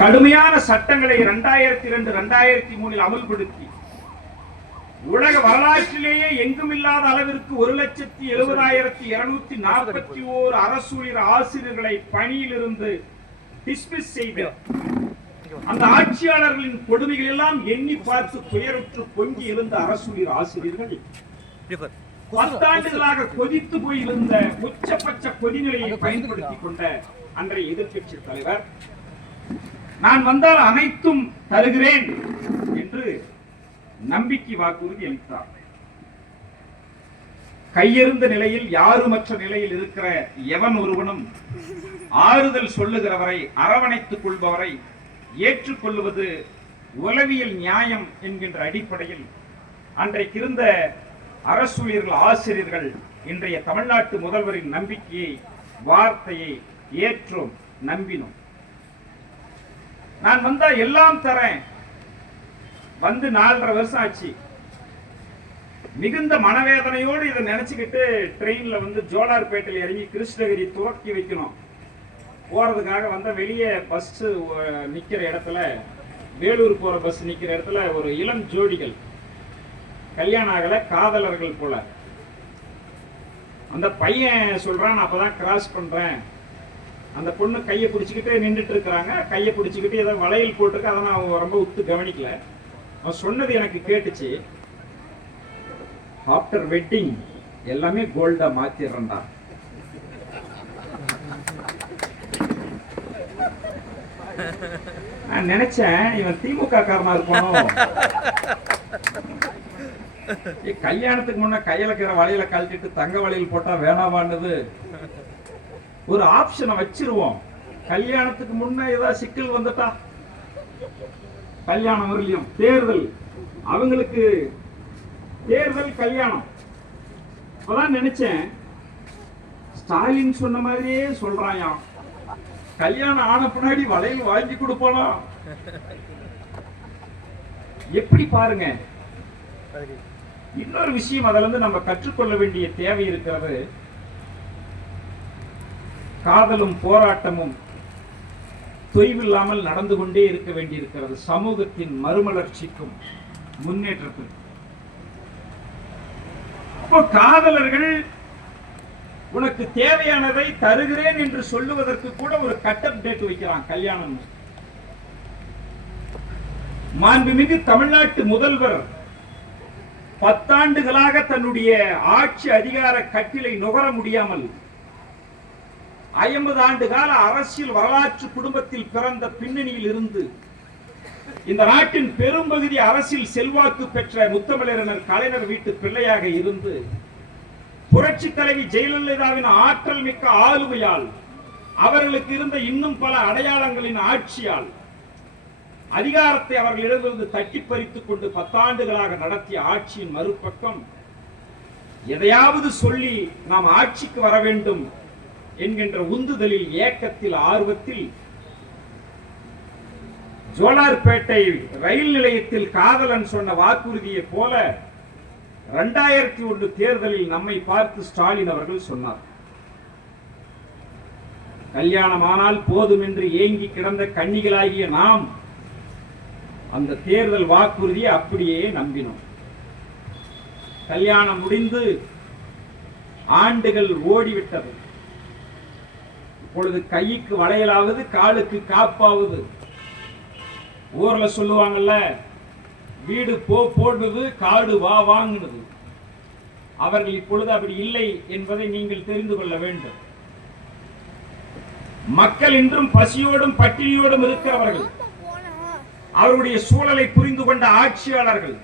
கடுமையான சட்டங்களை 2002 2003 அமல்படுத்தி உலக வரலாற்றிலேயே எங்குமில்லாத அளவிற்கு 1,70,241 அரசூழியர் ஆசிரியர்களை பணியிலிருந்து டிஸ்மிஸ் செய்த அந்த ஆட்சியாளர்களின் கொடுமைகள் எல்லாம் எண்ணி பார்த்து துயருற்று பொங்கி இருந்த அரசூழியர் ஆசிரியர்கள் 10 ஆண்டுகளாக கொதித்து போயிருந்த உச்சபட்ச கொதிநிலையை பயன்படுத்திக் கொண்ட அன்றைய எதிர்க்கட்சி தலைவர் நான் வந்தால் அனைத்தும் தருகிறேன் என்று நம்பிக்கை வாக்குறுதி அளித்தார். கையிருந்த நிலையில் யாருமற்ற நிலையில் இருக்கிற எவன் ஒருவனும் ஆறுதல் சொல்லுகிறவரை அரவணைத்துக் கொள்பவரை ஏற்றுக்கொள்வது உளவியல் நியாயம் என்கின்ற அடிப்படையில் அன்றைக்கு இருந்த அரசூழியர்கள் ஆசிரியர்கள் இன்றைய தமிழ்நாட்டு முதல்வரின் நம்பிக்கையை வார்த்தையை ஏற்றோம், நம்பினோம். நான் வந்தா எல்லாம் தரேன். வந்து 4.5 வருஷம் ஆச்சு. மிகுந்த மனவேதனையோடு இதை நினைச்சுக்கிட்டு ட்ரெயின்ல வந்து ஜோலார்பேட்டையில் இறங்கி கிருஷ்ணகிரி துவக்கி வைக்கணும் போறதுக்காக வந்த வெளியே பஸ் நிக்கிற இடத்துல, வேலூர் போற பஸ் நிக்கிற இடத்துல ஒரு இளம் ஜோடிகள், கல்யாணம் ஆகல, காதலர்கள் போல. அந்த பையன் சொல்றான், அப்பதான் கிராஸ் பண்றேன். அந்த பொண்ணு கையை பிடிச்சிக்கிட்டு நின்றுட்டு இருக்கிறாங்க. கையை பிடிச்சிக்கிட்டு ஏதோ வளையல் போட்டிருக்கு. அதை நான் ரொம்ப உத்து கவனிக்கல. அவன் சொன்னது எனக்கு கேட்டுச்சு, ஆஃப்டர் வெட்டிங் எல்லாமே கோல்டா மாத்திடுறா. நான் நினைச்சேன் இவன் திமுக காரனா இருப்பானோ. கல்யாணத்துக்கு முன்ன கையில இருக்கிற வளையல கழட்டிட்டு தங்க வளையல் போட்டா வேணாமான்னு ஒரு ஆப்ஷனை வச்சிருவோம். கல்யாணத்துக்கு முன்ன ஏதாவது சிக்கல் வந்துட்டா, கல்யாணம் வரலையும் தேர்தல், அவங்களுக்கு தேர்தல் கல்யாணம். அப்பதான் நினைச்சேன், ஸ்டாலின் சொன்ன மாதிரியே சொல்றாயா, கல்யாணம் ஆன பின்னாடி வளையல் வாங்கி கொடுப்பானா. எப்படி பாருங்க. இன்னொரு விஷயம் அதுல இருந்து நம்ம கற்றுக்கொள்ள வேண்டிய தேவை இருக்கிறது. காதலும் போராட்டமும் தொய்வில்லாமல் நடந்து கொண்டே இருக்க வேண்டியிருக்கிறது, சமூகத்தின் மறுமலர்ச்சிக்கும் முன்னேற்றத்திற்கும். அப்போ காதலர்கள் உனக்கு தேவையானதை தருகிறேன் என்று சொல்லுவதற்கு கூட ஒரு கட்டப் டேட் வைக்கிறான், கல்யாணம். மாண்புமிகு தமிழ்நாட்டு முதல்வர் 10 ஆண்டுகளாக தன்னுடைய ஆட்சி அதிகார கட்டிலை நுகர முடியாமல் 50 ஆண்டு கால அரசியல் வரலாற்று குடும்பத்தில் பிறந்த பின்னணியில் இருந்து இந்த நாட்டின் பெரும்பகுதி அரசியல் செல்வாக்கு பெற்ற முத்தமிழறிஞர் கலைஞர் வீட்டு பிள்ளையாக இருந்து புரட்சி தலைவி ஜெயலலிதாவின் ஆற்றல் மிக்க ஆளுமையால், அவர்களுக்கு இருந்த இன்னும் பல அடையாளங்களின் ஆட்சியால் அதிகாரத்தை அவர்களிடமிருந்து தட்டி பறித்துக் கொண்டு 10 ஆண்டுகளாக நடத்திய ஆட்சியின் மறுபக்கம் எதையாவது சொல்லி நாம் ஆட்சிக்கு வர வேண்டும் என்கின்ற உந்துதலில், ஏக்கத்தில், ஆர்வத்தில் ஜோலார்பேட்டை ரயில் நிலையத்தில் காதலன் சொன்ன வாக்குறுதியை போல 2001 தேர்தலில் நம்மை பார்த்து ஸ்டாலின் அவர்கள் சொன்னார். கல்யாணமானால் போதும் என்று ஏங்கி கிடந்த கன்னிகளாகிய நாம் அந்த தேர்தல் வாக்குறுதியை அப்படியே நம்பினோம். கல்யாணம் முடிந்து ஆண்டுகள் ஓடிவிட்டது. இப்பொழுது கைக்கு வளையலாவது, காலுக்கு காப்பாவது. ஊர்ல சொல்லுவாங்கல்ல, வீடு போடுவது, காடு வா வாங்குனது. அவர்கள் இப்பொழுது அப்படி இல்லை என்பதை நீங்கள் தெரிந்து கொள்ள வேண்டும். மக்கள் இன்றும் பசியோடும் பட்டினியோடும் இருக்கிறவர்கள். அவருடைய சூழலை புரிந்து கொண்ட ஆட்சியாளர்கள்